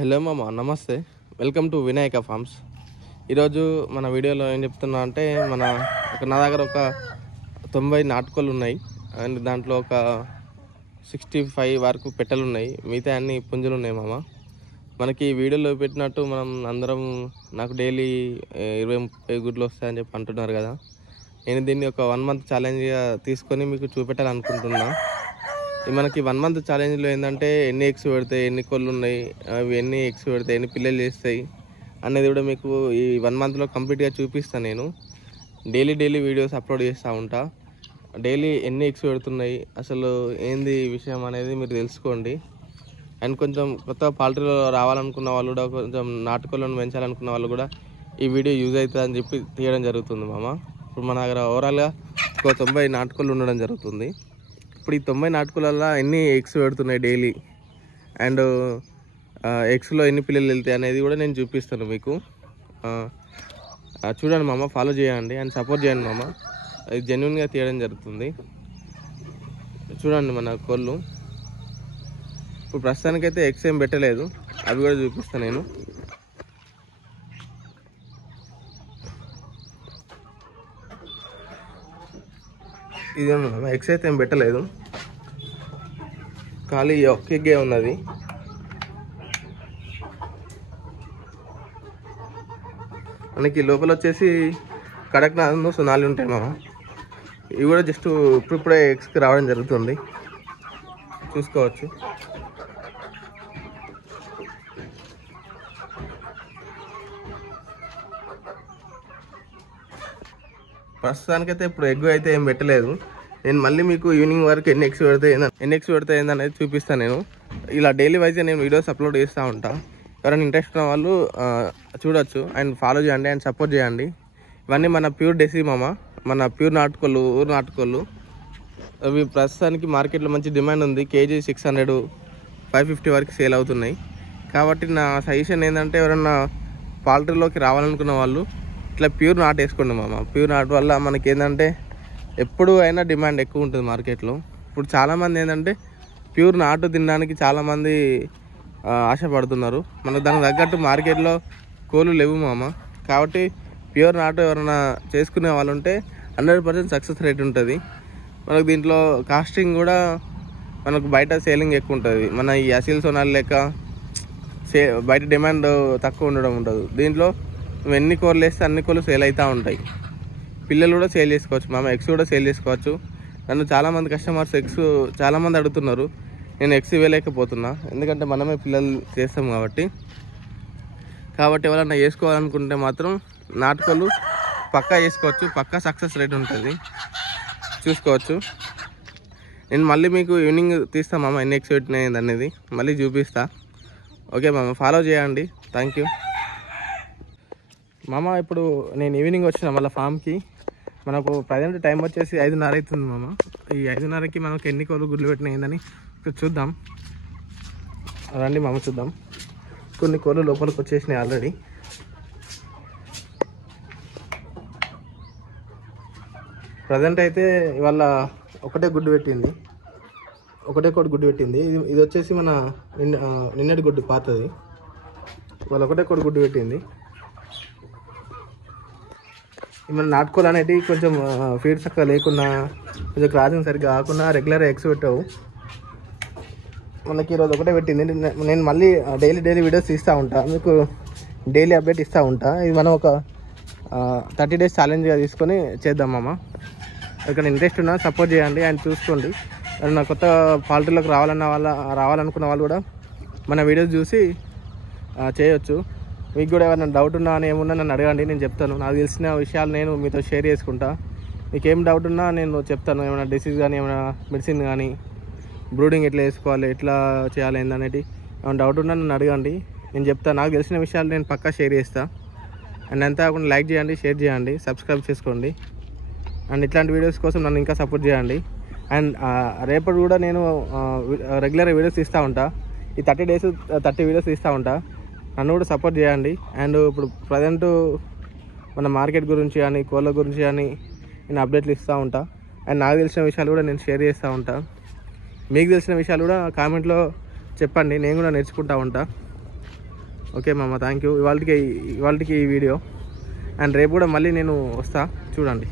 Hello మామ, నమస్తే. Welcome to Vinayaka farms. ఈరోజు మన వీడియోలో ఏం చెప్తున్నా అంటే నా దగ్గర ఒక 90 నాటుకోళ్ళు ఉన్నాయి. అండ్ దాంట్లో ఒక 65 వరకు పెట్టెలు ఉన్నాయి. మిగతా అన్ని పుంజులు ఉన్నాయి మామ. మనకి వీడియోలో పెట్టినట్టు మనం అందరం నాకు డైలీ 20-30 గుడ్లు వస్తాయని చెప్పి అంటున్నారు కదా. నేను దీన్ని ఒక 1 మంత్ ఛాలెంజ్గా తీసుకొని మీకు చూపెట్టాలనుకుంటున్నా. మనకి 1 మంత్ ఛాలెంజ్లో ఏంటంటే ఎన్ని ఎగ్స్ పెడతాయి, ఎన్ని కోళ్ళు ఉన్నాయి, అవి ఎన్ని ఎగ్స్ పెడతాయి, ఎన్ని పిల్లలు చేస్తాయి అనేది కూడా మీకు ఈ 1 మంత్లో కంప్లీట్గా చూపిస్తాను. నేను డైలీ వీడియోస్ అప్లోడ్ చేస్తూ ఉంటా. డైలీ ఎన్ని ఎగ్స్ పెడుతున్నాయి, అసలు ఏంది విషయం అనేది మీరు తెలుసుకోండి. అండ్ కొంచెం కొత్త పౌల్ట్రీలో రావాలనుకున్న వాళ్ళు కూడా, కొంచెం నాటుకోళ్ళను పెంచాలనుకున్న వాళ్ళు కూడా ఈ వీడియో యూజ్ అవుతుంది అని చెప్పి తీయడం జరుగుతుంది మామ. ఇప్పుడు మన దగ్గర ఓవరాల్గా ఒక 90 నాటుకోళ్ళు ఉండడం జరుగుతుంది. ఇప్పుడు ఈ 90 నాటుకోళ్ళల్లో ఎన్ని ఎగ్స్ పెడుతున్నాయి డైలీ, అండ్ ఎగ్స్లో ఎన్ని పిల్లలు వెళ్తాయి అనేది కూడా నేను చూపిస్తాను మీకు. చూడండి మామ, ఫాలో చేయండి అండ్ సపోర్ట్ చేయండి మామ. అది జెన్యున్గా తీయడం జరుగుతుంది. చూడండి మన కోళ్ళు. ఇప్పుడు ప్రస్తుతానికైతే ఎగ్స్ ఏం పెట్టలేదు, అవి కూడా చూపిస్తాను నేను. ఇది ఎగ్స్ అయితే ఏం పెట్టలేదు, ఖాళీ ఒక్క ఎగ్గే ఉన్నది. మనకి లోపల వచ్చేసి కడక్నాథ్ సునాలు ఉంటాయి మామ. ఇవి కూడా జస్ట్ ఇప్పుడే ఎగ్స్కి రావడం జరుగుతుంది, చూసుకోవచ్చు. ప్రస్తుతానికైతే ఇప్పుడు ఎగ్ అయితే ఏం పెట్టలేదు. నేను మళ్ళీ మీకు ఈవినింగ్ వరకు ఎన్ని ఎగ్స్ పెడతాయి ఏందనేది చూపిస్తాను నేను. ఇలా డైలీ వైజ్గా నేను వీడియోస్ అప్లోడ్ చేస్తూ ఉంటాను. ఎవరైనా ఇంట్రెస్ట్ ఉన్న వాళ్ళు చూడొచ్చు అండ్ ఫాలో చేయండి అండ్ సపోర్ట్ చేయండి. ఇవన్నీ మన ప్యూర్ డెసీ మామ, మన ప్యూర్ నాటుకోళ్ళు, ఊరు నాటుకోళ్ళు. అవి ప్రస్తుతానికి మార్కెట్లో మంచి డిమాండ్ ఉంది. కేజీ 600-550 వరకు సేల్ అవుతున్నాయి. కాబట్టి నా సజెషన్ ఏంటంటే, ఎవరైనా పౌల్ట్రీలోకి రావాలనుకున్న వాళ్ళు ఇట్లా ప్యూర్ నాటు వేసుకోండి మామ. ప్యూర్ నాటు వల్ల మనకి ఏంటంటే ఎప్పుడు అయినా డిమాండ్ ఎక్కువ ఉంటుంది మార్కెట్లో. ఇప్పుడు చాలామంది ఏంటంటే ప్యూర్ నాటు తినడానికి చాలామంది ఆశపడుతున్నారు. మనకు దానికి తగ్గట్టు మార్కెట్లో కోళ్ళు లేవు మామ. కాబట్టి ప్యూర్ నాటు ఎవరైనా చేసుకునే వాళ్ళు ఉంటే 100% సక్సెస్ రేట్ ఉంటుంది. మనకు దీంట్లో కాస్టింగ్ కూడా మనకు బయట సేలింగ్ ఎక్కువ ఉంటుంది. మన ఈ అసీల్ సోనాలు లెక్క బయట డిమాండ్ తక్కువ ఉండడం ఉండదు. దీంట్లో నువ్వు ఎన్ని కోళ్ళు వేస్తే అన్ని కోళ్ళు సేల్ అవుతూ ఉంటాయి. పిల్లలు కూడా సేల్ చేసుకోవచ్చు మామ, ఎగ్స్ కూడా సేల్ చేసుకోవచ్చు. నన్ను చాలామంది కస్టమర్స్ ఎగ్స్ చాలామంది అడుగుతున్నారు. నేను ఎగ్స్ ఇవ్వలేకపోతున్నా, ఎందుకంటే మనమే పిల్లలు చేస్తాం కాబట్టి ఎవరైనా వేసుకోవాలనుకుంటే మాత్రం నాటుకోళ్ళు పక్కా వేసుకోవచ్చు. పక్కా సక్సెస్ రేట్ ఉంటుంది, చూసుకోవచ్చు. నేను మళ్ళీ మీకు ఈవినింగ్ తీస్తా మామ, ఎన్ని ఎగ్స్ పెట్టినాయి అనేది మళ్ళీ చూపిస్తా. ఓకే మామ, ఫాలో చేయండి. థ్యాంక్ యూ మామ. ఇప్పుడు నేను ఈవినింగ్ వచ్చిన మళ్ళీ ఫామ్కి. మనకు ప్రజెంట్ టైం వచ్చేసి 5:30 అవుతుంది మామ. ఈ 5:30కి మనకు ఎన్ని కోళ్ళు గుడ్లు పెట్టినాయిందని చూద్దాం రండి మామ, చూద్దాం. కొన్ని కోళ్ళు లోపలికి వచ్చేసినాయి ఆల్రెడీ. ప్రజెంట్ అయితే ఇవాళ ఒకటే గుడ్డు పెట్టింది, ఒకటే కోడి గుడ్డు పెట్టింది. ఇది వచ్చేసి మన నిన్నటి గుడ్డు పాతది. ఇవాళ ఒకటే కోడి గుడ్డు పెట్టింది. మన నాటుకోళ్ళు అనేటివి కొంచెం ఫీడ్ చక్కగా లేకున్నా, కొంచెం క్రాసింగ్ సరిగ్గా కాకుండా రెగ్యులర్ ఎగ్స్ పెట్టావు. మనకి ఈరోజు ఒకటే పెట్టింది. నేను మళ్ళీ డైలీ వీడియోస్ తీస్తూ ఉంటా, మీకు డైలీ అప్డేట్ ఇస్తూ ఉంటా. ఇది మనం ఒక 30 డేస్ ఛాలెంజ్గా తీసుకొని చేద్దాం మామ. ఇక్కడ ఇంట్రెస్ట్ ఉన్నా సపోర్ట్ చేయండి అండ్ చూసుకోండి. నా కొత్త పౌల్ట్రీలోకి రావాలనుకున్న వాళ్ళు కూడా మన వీడియోస్ చూసి చేయొచ్చు. మీకు కూడా ఏమైనా డౌట్ ఉన్నా అని ఏమున్నా నన్ను అడగండి, నేను చెప్తాను. నాకు తెలిసిన విషయాలు నేను మీతో షేర్ చేసుకుంటా. మీకు ఏం డౌట్ ఉన్నా నేను చెప్తాను. ఏమైనా డిసీజ్ కానీ, ఏమైనా మెడిసిన్ కానీ, బ్రూడింగ్ ఎట్లా వేసుకోవాలి, ఎట్లా చేయాలి ఏందనేది ఏమైనా డౌట్ ఉన్నా నన్ను అడగండి, నేను చెప్తాను. నాకు తెలిసిన విషయాలు నేను పక్కా షేర్ చేస్తాను. అండ్ అంతా కాకుండా లైక్ చేయండి, షేర్ చేయండి, సబ్స్క్రైబ్ చేసుకోండి. అండ్ ఇట్లాంటి వీడియోస్ కోసం నన్ను ఇంకా సపోర్ట్ చేయండి. అండ్ రేపటి కూడా నేను రెగ్యులర్ వీడియోస్ తీస్తూ ఉంటా. ఈ 30 డేస్ 30 వీడియోస్ తీస్తూ ఉంటా. నన్ను కూడా సపోర్ట్ చేయండి. అండ్ ఇప్పుడు ప్రజెంట్ మన మార్కెట్ గురించి కానీ, కోళ్ళ గురించి కానీ నేను అప్డేట్లు ఇస్తూ ఉంటా. అండ్ నాకు తెలిసిన విషయాలు కూడా నేను షేర్ చేస్తూ ఉంటా. మీకు తెలిసిన విషయాలు కూడా కామెంట్లో చెప్పండి, నేను కూడా నేర్చుకుంటూ ఉంటా. ఓకే మామ, థ్యాంక్ యూ. ఇవాళకి ఈ వీడియో, అండ్ రేపు కూడా మళ్ళీ నేను వస్తా, చూడండి.